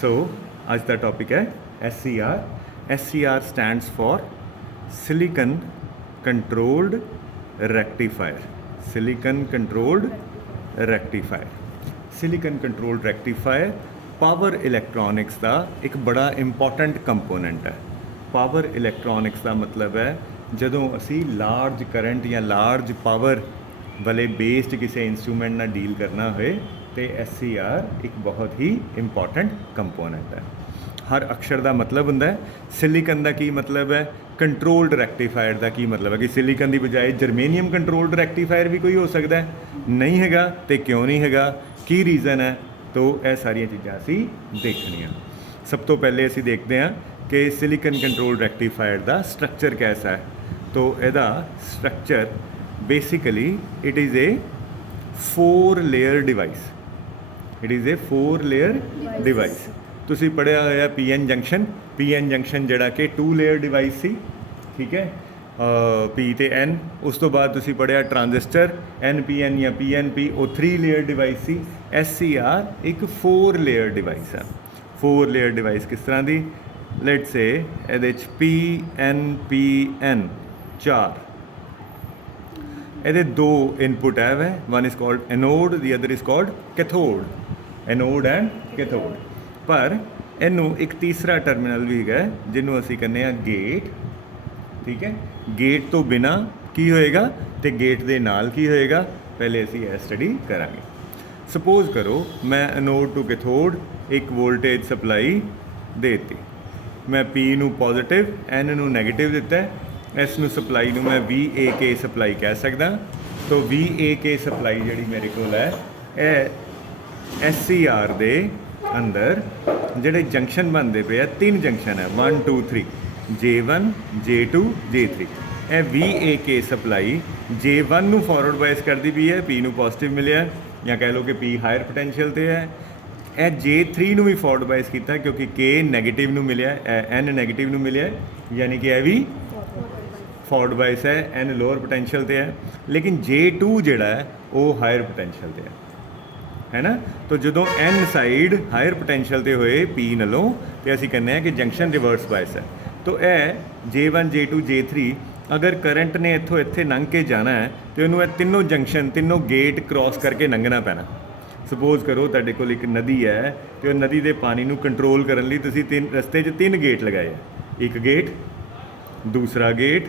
सो अज का टॉपिक है SCR। SCR stands for silicon controlled rectifier. Silicon controlled rectifier. Silicon controlled rectifier power electronics का एक बड़ा important component है। पावर इलैक्ट्रॉनिक्स का मतलब है जदों असी लार्ज करंट या लार्ज पावर वाले बेस्ड किसी इंस्ट्रूमेंट ना डील करना होए तो SCR एक बहुत ही इंपॉर्टेंट कंपोनेंट है। हर अक्षर का मतलब होंदा है। सिलिकन का की मतलब है, कंट्रोल्ड रेक्टिफायर का की मतलब है कि सिलिकन की बजाय जर्मेनियम कंट्रोल्ड रेक्टिफायर भी कोई हो सकता है, नहीं हैगा तो क्यों नहीं हैगा, की रीज़न है, तो यह सारिया चीज़ां असी देखनिया। सब तो पहले असी देखते हैं कि सिलिकन कंट्रोल्ड रेक्टिफायर का स्ट्रक्चर कैसा है। तो यदा structure basically it is a 4 layer device. It is a 4 layer device. तुसी पढ़िया होया PN जंक्शन। PN जंक्शन जड़ा कि 2 लेयर डिवाइस सी, ठीक है, P ते N। उस तो बाद तुसी पढ़िया ट्रांजिस्टर NPN या PNP, वो 3 लेयर डिवाइस सी। SCR एक 4 लेयर डिवाइस है। 4 लेयर डिवाइस किस तरह की, लेट से ये PNPN 4, ये 2 इनपुट है वै, one is called anode, the other is called cathode. Anode and cathode. पर इनू एक तीसरा टर्मिनल भी है जिन्हों असी कहने गेट, ठीक है। गेट तो बिना की होएगा तो गेट के नाल की होएगा, पहले असी यह स्टडी करांगे। सपोज करो मैं एनोड टू कैथोड एक वोल्टेज सप्लाई देती, मैं P नू पॉजिटिव N नू नैगेटिव दिता है, इस नू सप्लाई नू मैं VAK सप्लाई कह सकदा। तो VAK सप्लाई जिहड़ी मेरे कोल है, यह SCR दे अंदर जिहड़े जंक्शन बनते पे 3 जंक्शन है, 1 2 3, J1 J2 J3। यह VAK सप्लाई J1 नू फॉरवर्ड बायस करती भी है, P नू पॉजिटिव मिले, या कह लो कि P हायर पोटेंशियल ते है। यह J3 नू भी फॉरवर्ड बायस किया क्योंकि K नैगेटिव नू मिले, N नैगेटिव नू मिले, यानी कि यह भी फॉरवर्ड बायस है, N लोअर पोटेंशियल ते है। लेकिन J2 जिहड़ा है वो हायर पोटेंशियल ते है ना। तो जो N साइड हायर पोटेंशियल ते होए P नलों, तो असी कहने हैं कि जंक्शन रिवर्स बायस है। तो यह J1 J2 J3 अगर करंट ने इत्थों इत्थे लंघ के जाना है तो इन्होंने तीनों जंक्शन तीनों गेट क्रॉस करके लंघना पैना। सपोज करो तुहाडे कोल एक नदी है तो नदी के पानी नू कंट्रोल करने लई तुसीं रस्ते 'च 3 गेट लगाए है, एक गेट, दूसरा गेट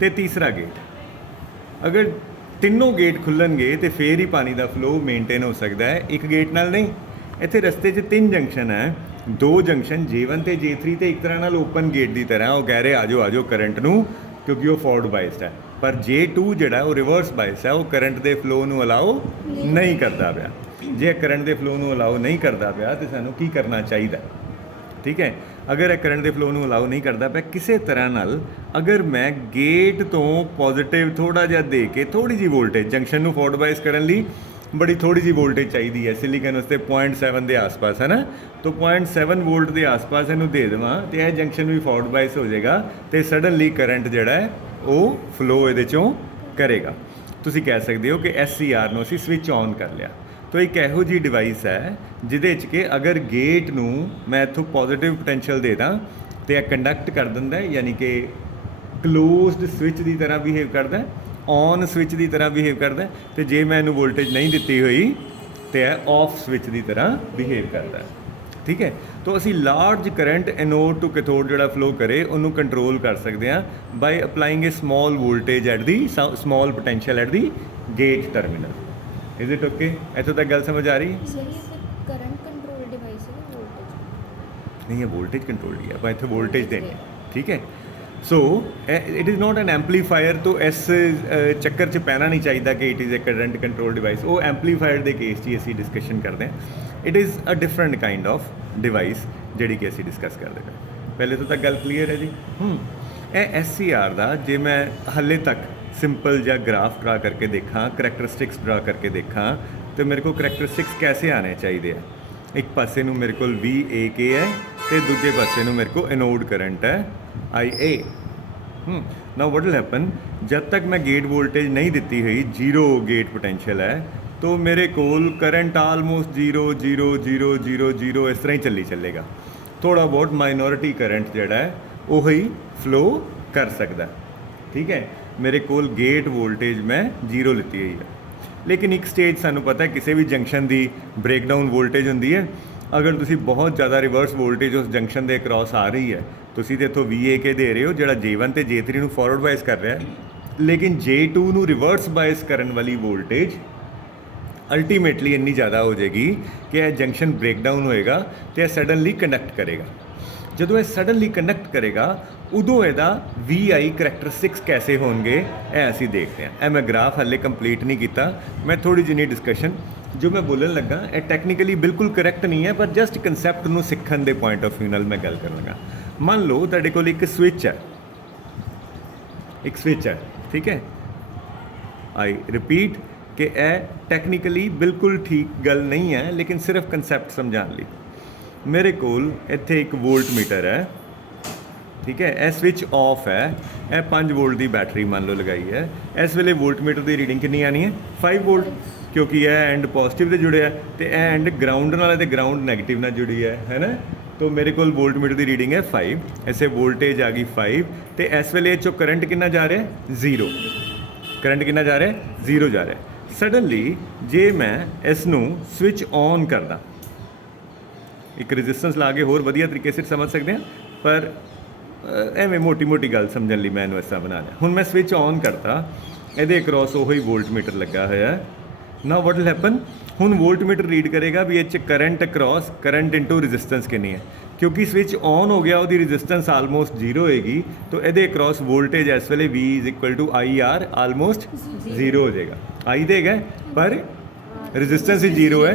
ते तीसरा गेट। अगर तीनों गेट खुलणगे तो फिर ही पानी का फ्लो मेनटेन हो सकता है, एक गेट नाल नहीं। इत्थे रस्ते 'च 3 जंक्शन है, 2 जंक्शन J1 ते J3 ते एक तरह नाल ओपन गेट की तरह वो कह रहे आ जाओ करंट नू, क्योंकि वो फॉरवर्ड बायस्ड है। पर J2 जिहड़ा वो रिवर्स बायस है, वो करंट के फ्लो नू अलाउ नहीं करता पाया। जे करंट के फ्लो नू अलाउ नहीं करता पाया तो सानू की करना चाहिए, ठीक है। अगर यह करंट के फ्लो नू अलाउ नहीं करता पाया किसी तरह नाल, अगर मैं गेट तो पॉजिटिव थोड़ा जिहा दे के थोड़ी जी वोल्टेज जंक्शन नू फॉरवर्ड बायस करने लई बड़ी थोड़ी जी वोल्टेज चाहिए है, सिलिकन वास्ते 0.7 के आसपास है ना। तो 0.7 वोल्ट के आसपास इनू दे देवां तो यह जंक्शन भी फॉरवर्ड बायस हो जाएगा, तो सडनली करंट जिहड़ा है वो फ्लो ये चों करेगा। तुसीं कह सकते हो कि SCR नू असीं स्विच ऑन कर लिया। तो एक इहो जी डिवाइस है जिहदे च कि अगर गेट नू मैं इत्थों पॉजिटिव पोटेंशियल दे दां तो यह कंडक्ट कर दिंदा है, यानी कि क्लोज्ड स्विच की तरह बिहेव करता है, ऑन स्विच की तरह बिहेव करता है। तो जे मैं इनू वोल्टेज नहीं दी हुई तो यह ऑफ स्विच की तरह बिहेव करता है, ठीक है। तो असी large current anode to cathode जिहड़ा फ्लो करे उन्होंने कंट्रोल कर सकते हैं by applying a small voltage at the small potential at the gate terminal. Is it okay? इतों तक गल समझ आ रही? करंट कंट्रोल डिवाइस है, वोल्टेज नहीं है, वोल्टेज कंट्रोल ही है, इतने वोल्टेज देने, ठीक है। So it is not an amplifier. तो इस चक्कर च पैना नहीं चाहिए कि it is a current control device. वो एम्पलीफायर के केस ची असी डिस्कशन करते हैं। It is a different kind of device जिहड़ी कि असी डिस्कस करते हैं। पहले तो तक गल क्लीयर है जी। SCR का जे मैं हाले तक सिंपल या ग्राफ ड्रा करके देखा, करैक्टरिस्टिक्स ड्रा करके देखा, तो मेरे को करैक्टरिस्टिक्स कैसे आने चाहिए है। एक पासे नू मेरे को VAK है तो दूजे पासे नू मेरे को एनोड करंट है IA। Now what will happen, जब तक मैं गेट वोल्टेज नहीं दी हुई, 0 गेट पोटेंशियल है, तो मेरे कोल करंट आलमोस्ट 0 0 0 0 0 इस तरह ही ਚੱਲੀ ਚੱਲੇਗਾ। थोड़ा बहुत माइनॉरिटी करंट ਜਿਹੜਾ ਹੈ ਉਹੀ फ्लो कर सकता है। ठीक है, मेरे कोल गेट वोल्टेज मैं 0 लिती हुई है, लेकिन एक स्टेज सानू पता है किसी भी जंक्शन की ब्रेकडाउन वोल्टेज होंदी है। अगर तुसी बहुत ज़्यादा रिवर्स वोल्टेज उस जंक्शन के अक्रॉस आ रही है, तुसी तो इत्थों VAK दे रहे हो जिहड़ा J1 ते J3 नू फॉरवर्ड बायस कर रहा है, लेकिन J2 नू रिवर्स बायस करन वाली वोल्टेज अल्टीमेटली इन्नी ज़्यादा हो जाएगी कि यह जंक्शन ब्रेकडाउन होएगा तो यह सडनली कंडक्ट करेगा। ਜਦੋਂ ਇਹ ਸਡਨਲੀ ਕੰਡਕਟ ਕਰੇਗਾ ਉਦੋਂ ਇਹਦਾ VI ਕਰੈਕਟਰਿਸਟਿਕਸ कैसे ਹੋਣਗੇ ਇਹ ਅਸੀਂ ਦੇਖਦੇ ਹਾਂ। ਇਹ ਮੈਂ ਗ੍ਰਾਫ ਹਾਲੇ ਕੰਪਲੀਟ ਨਹੀਂ ਕੀਤਾ, ਮੈਂ ਥੋੜੀ ਜਿਹੀ ਡਿਸਕਸ਼ਨ ਜੋ ਮੈਂ ਬੋਲਣ ਲੱਗਾ ਇਹ ਟੈਕਨੀਕਲੀ ਬਿਲਕੁਲ ਕਰੈਕਟ ਨਹੀਂ ਹੈ, ਪਰ ਜਸਟ ਕਨਸੈਪਟ ਨੂੰ ਸਿੱਖਣ ਦੇ ਪੁਆਇੰਟ ਆਫ ਵਿਊ ਨਾਲ ਮੈਂ ਗੱਲ ਕਰਨ ਲੱਗਾ। ਮੰਨ ਲਓ ਤੁਹਾਡੇ ਕੋਲ ਇੱਕ ਸਵਿਚ ਹੈ, ਠੀਕ ਹੈ। आई रिपीट कि यह टैक्नीकली बिल्कुल ठीक गल नहीं है, लेकिन सिर्फ कंसैप्ट समझाने लिए। मेरे कोल इत्थे एक वोल्ट मीटर है, ठीक है, यह स्विच ऑफ है, यह 5 वोल्ट की बैटरी मान लो लगाई है। इस वेले वोल्ट मीटर की रीडिंग कितनी आनी है 5 वोल्ट, क्योंकि यह एंड पॉजिटिव से जुड़े है तो यह एंड ग्राउंड नाल ते ग्राउंड नैगेटिव नाल जुड़ी है ना। तो मेरे को वोल्ट मीटर की रीडिंग है 5, ऐसे वोल्टेज आ गई 5 तो इस वेले चो करंट कितना जा रहा है 0, करंट कितना जा रहा है 0 जा रहा है। सडनली जे मैं इसनू स्विच ऑन करदा, एक रजिस्टेंस ला के होर वधिया तरीके से समझ सकते हैं, पर एवें मोटी मोटी गल समझने लिए मैं इस तरह बना लिया। हुण मैं स्विच ऑन करता, ये अक्रॉस वही वोल्ट मीटर लगा होया ना। वट विल हैपन, हुण वोल्ट मीटर रीड करेगा भी ये current across current into resistance कितनी है, क्योंकि स्विच ऑन हो गया, वो रजिस्टेंस आलमोस्ट 0 होएगी, तो ये अक्रॉस वोल्टेज इस वेले V = IR आलमोस्ट 0 हो जाएगा। आई देगा पर रजिस्टेंस ही 0 है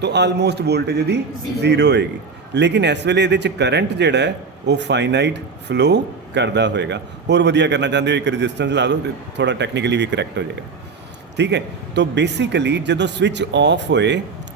तो आलमोस्ट वोल्टेज दी 0 होएगी, लेकिन इस वेले ये करंट जिहड़ा है वो फाइनाइट फ्लो करता होएगा। होर वधिया करना चाहते हो एक रजिस्टेंस ला दो तो थोड़ा टैक्नीकली भी करैक्ट हो जाएगा। ठीक है, तो बेसिकली जो स्विच ऑफ होए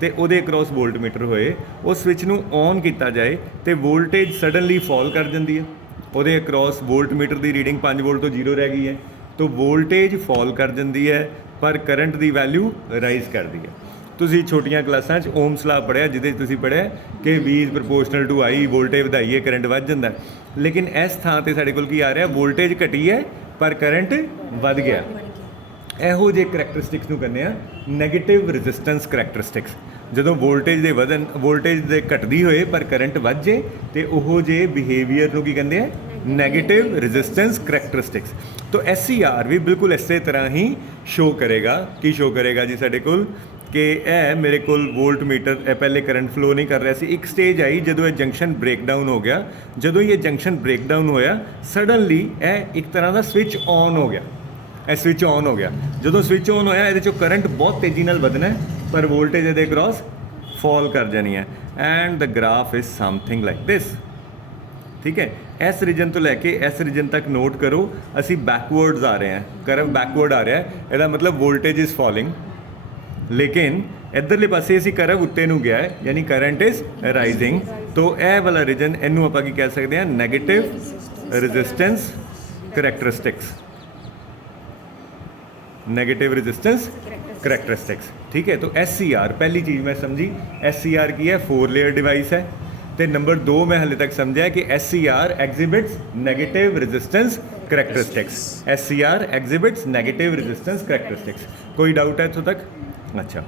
तो ਉਹਦੇ ਅਕਰੋਸ ਵੋਲਟ ਮੀਟਰ ਹੋਏ, ਉਹ ਸਵਿਚ ਨੂੰ ਔਨ ਕੀਤਾ ਜਾਏ ਤੇ ਵੋਲਟੇਜ ਸਡਨਲੀ ਫਾਲ ਕਰ ਜਾਂਦੀ ਹੈ। ਉਹਦੇ ਅਕਰੋਸ ਵੋਲਟ ਮੀਟਰ ਦੀ ਰੀਡਿੰਗ 5 ਵੋਲਟ ਤੋਂ 0 ਰਹਿ ਗਈ ਹੈ, तो ਵੋਲਟੇਜ ਫਾਲ ਕਰ ਜਾਂਦੀ ਹੈ ਪਰ ਕਰੰਟ ਦੀ ਵੈਲਿਊ ਰਾਈਜ਼ ਕਰਦੀ ਹੈ। ਤੁਸੀਂ ਛੋਟੀਆਂ ਕਲਾਸਾਂ 'ਚ ਓਮਸ ਲਾ ਪੜ੍ਹਿਆ, ਜਿਹਦੇ ਤੁਸੀਂ ਪੜ੍ਹਿਆ ਕਿ V = proportional to I, voltage ਵਧਾਈਏ ਕਰੰਟ ਵੱਧ ਜਾਂਦਾ, ਲੇਕਿਨ ਇਸ ਥਾਂ ਤੇ ਸਾਡੇ ਕੋਲ ਕੀ ਆ ਰਿਹਾ, ਵੋਲਟੇਜ ਘਟੀ ਹੈ ਪਰ ਕਰੰਟ ਵੱਧ ਗਿਆ। ਇਹੋ ਜਿਹੇ ਕਰੈਕਟਰਿਸਟਿਕਸ ਨੂੰ ਕਹਿੰਦੇ ਆ ਨੈਗੇਟਿਵ ਰੈਜ਼ਿਸਟੈਂਸ ਕਰੈਕਟਰਿਸਟਿਕਸ। ਜਦੋਂ ਵੋਲਟੇਜ ਦੇ ਵਧਣ, ਵੋਲਟੇਜ ਦੇ ਘਟਦੀ ਹੋਏ ਪਰ ਕਰੰਟ ਵੱਧ ਜੇ ਤੇ ਉਹੋ ਜਿਹੇ ਬਿਹੇਵੀਅਰ ਨੂੰ ਕੀ ਕਹਿੰਦੇ ਆ, ਨੈਗੇਟਿਵ ਰੈਜ਼ਿਸਟੈਂਸ ਕਰੈਕਟਰਿਸਟਿਕਸ। तो SCR भी बिल्कुल इसे तरह ही शो करेगा। की शो करेगा जी साडे कोल कि यह मेरे को वोल्ट मीटर पहले करंट फ्लो नहीं कर रहा सी, एक स्टेज आई जो यह जंक्शन ब्रेकडाउन हो गया। जो ये जंक्शन ब्रेकडाउन होया सडनली यह एक तरह का स्विच ऑन हो गया, यह स्विच ऑन हो गया। जो स्विच ऑन होया ये करंट बहुत तेज़ी नाल वधना है पर वोल्टेज ये क्रॉस फॉल कर जानी है। And the graph is something like this. ठीक है, इस रीजन तो लैके इस रीजन तक नोट करो, असी बैकवर्ड्स आ रहे हैं, करंट बैकवर्ड आ रहा है, इसका मतलब वोल्टेज इज़ फॉलिंग, लेकिन इधरले पासे असी करव उत्ते नूं गया है, यानी करंट इज़ राइजिंग। तो यह वाला रीजन इनू आपां की कह सकते हैं, negative resistance characteristics, negative resistance characteristics. ठीक है, तो SCR पहली चीज़ मैं समझी, SCR की है 4 लेयर डिवाइस है। तो नंबर 2 मैं हाले तक समझा कि SCR exhibits negative resistance characteristics. SCR exhibits negative resistance characteristics. कोई डाउट है इत्थों तक? अच्छा,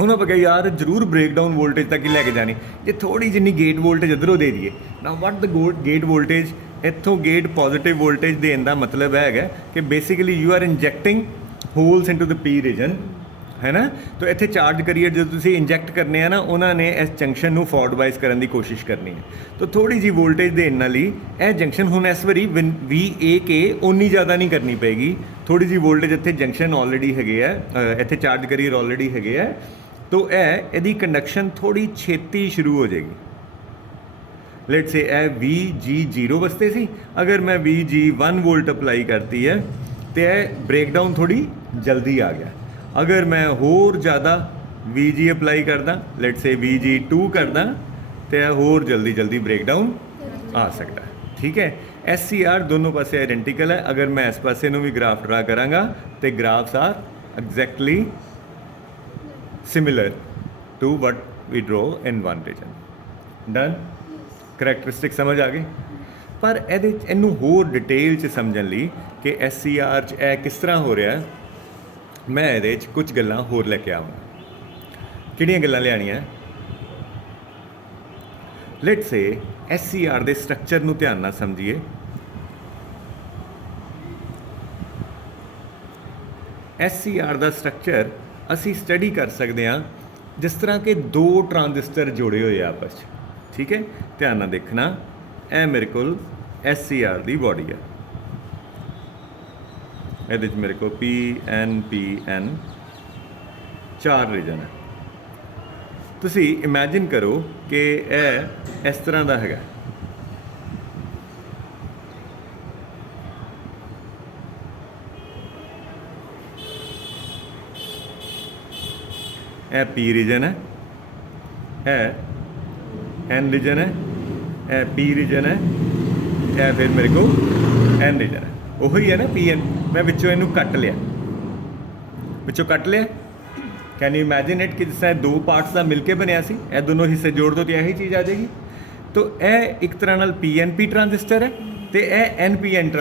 ਹੁਣ ਆਪਾਂ ਕਹੇ ਯਾਰ ਜ਼ਰੂਰ ਬ੍ਰੇਕਡਾਊਨ ਵੋਲਟੇਜ ਤੱਕ ਹੀ ਲੈ ਕੇ ਜਾਣੀ, ਜੇ ਥੋੜੀ ਜਿੰਨੀ ਗੇਟ ਵੋਲਟੇਜ ਇੱਧਰੋਂ ਦੇ ਦਈਏ ਨਾ। ਵਾਟ ਦ ਗੇਟ ਵੋਲਟੇਜ, ਇੱਥੋਂ ਗੇਟ ਪੋਜ਼ਿਟਿਵ ਵੋਲਟੇਜ ਦੇਣ ਦਾ ਮਤਲਬ ਹੈਗਾ ਕਿ basically you are injecting holes into the P region, है ना। तो इत्थे चार्ज करियर जो तुसीं इंजैक्ट करने हैं ना, उन्होंने इस जंक्शन नूं फॉरवर्डाइज करने की कोशिश करनी है। तो थोड़ी जी वोल्टेज देने नाल ही यह जंक्शन हुण इस वारी VAK उन्नी ज़्यादा नहीं करनी पेगी। थोड़ी जी वोल्टेज इत्थे जंक्शन ऑलरेडी हैगे है, इत्थे चार्ज करियर ऑलरेडी हैगे है, तो यह कंडक्शन थोड़ी छेती शुरू हो जाएगी। लेट से VG 0 वास्ते सी, अगर मैं VG 1 वोल्ट अप्लाई करती है तो यह ब्रेकडाउन थोड़ी जल्दी आ गया। अगर मैं होर ज़्यादा VG अप्लाई करदा, लेट से VG 2 करदा, तो यह होर जल्दी जल्दी ब्रेकडाउन आ सकता है। ठीक है, SCR दोनों पासे आइडेंटिकल है। अगर मैं इस पासे नूं भी ग्राफ ड्रा करांगा तो graphs are exactly similar to what we draw in one region. Done? Characteristic ਸਮਝ ਆ ਗਈ। ਪਰ ਇਹਦੇ 'ਚ ਇਹਨੂੰ ਹੋਰ ਡਿਟੇਲ 'ਚ ਸਮਝਣ ਲਈ ਕਿ SCR 'ਚ ਇਹ ਕਿਸ ਤਰ੍ਹਾਂ ਹੋ ਰਿਹਾ, ਮੈਂ ਇਹਦੇ 'ਚ ਕੁਝ ਗੱਲਾਂ ਹੋਰ ਲੈ ਕੇ ਆਵਾਂਗਾ। ਕਿਹੜੀਆਂ ਗੱਲਾਂ ਲਿਆਉਣੀਆਂ? ਲੈਟਸ ਸੇ SCR ਦੇ ਸਟਰਕਚਰ ਨੂੰ ਧਿਆਨ ਨਾਲ ਸਮਝੀਏ। SCR ਦਾ ਸਟਰਕਚਰ ਅਸੀਂ ਸਟੱਡੀ ਕਰ ਸਕਦੇ ਹਾਂ ਜਿਸ ਤਰ੍ਹਾਂ ਕਿ ਦੋ ਟਰਾਂਜ਼ਿਸਟਰ ਜੋੜੇ ਹੋਏ ਆ ਆਪਸ 'ਚ। ਠੀਕ ਹੈ, ਧਿਆਨ ਨਾਲ ਦੇਖਣਾ। ਇਹ ਮੇਰੇ ਕੋਲ SCR ਦੀ ਬੋਡੀ ਹੈ, ਇਹਦੇ 'ਚ ਮੇਰੇ ਕੋਲ PN ਚਾਰ ਰੀਜਨ ਹੈ। ਤੁਸੀਂ ਇਮੇਜਿਨ ਕਰੋ ਕਿ ਇਹ ਇਸ ਤਰ੍ਹਾਂ ਦਾ ਹੈਗਾ। ਇਹ P ਰੀਜਨ ਹੈ, ਇਹ N ਰੀਜਨ ਹੈ, ਇਹ P ਰੀਜਨ ਹੈ, ਇਹ ਫਿਰ ਮੇਰੇ ਕੋਲ N ਰੀਜਨ ਹੈ। ਉਹੀ ਹੈ ਨਾ PN। ਮੈਂ ਵਿੱਚੋਂ ਇਹਨੂੰ ਕੱਟ ਲਿਆ, ਵਿੱਚੋਂ ਕੱਟ ਲਿਆ। ਕੈਨ ਯੂ ਇਮੈਜਿਨ ਇਟ ਕਿ ਜਿਸ ਤਰ੍ਹਾਂ ਦੋ ਪਾਰਟਸ ਦਾ ਮਿਲ ਕੇ ਬਣਿਆ ਸੀ, ਇਹ ਦੋਨੋਂ ਹਿੱਸੇ ਜੋੜ ਦੋ ਤੇ ਇਹੀ ਚੀਜ਼ ਆ ਜਾਏਗੀ। ਤਾਂ ਇਹ ਇੱਕ ਤਰ੍ਹਾਂ ਨਾਲ PNP ਟਰਾਂਜ਼ਿਸਟਰ ਹੈ ਤੇ ਇਹ NPN ਟਰਾਂਜ਼ਿਸਟਰ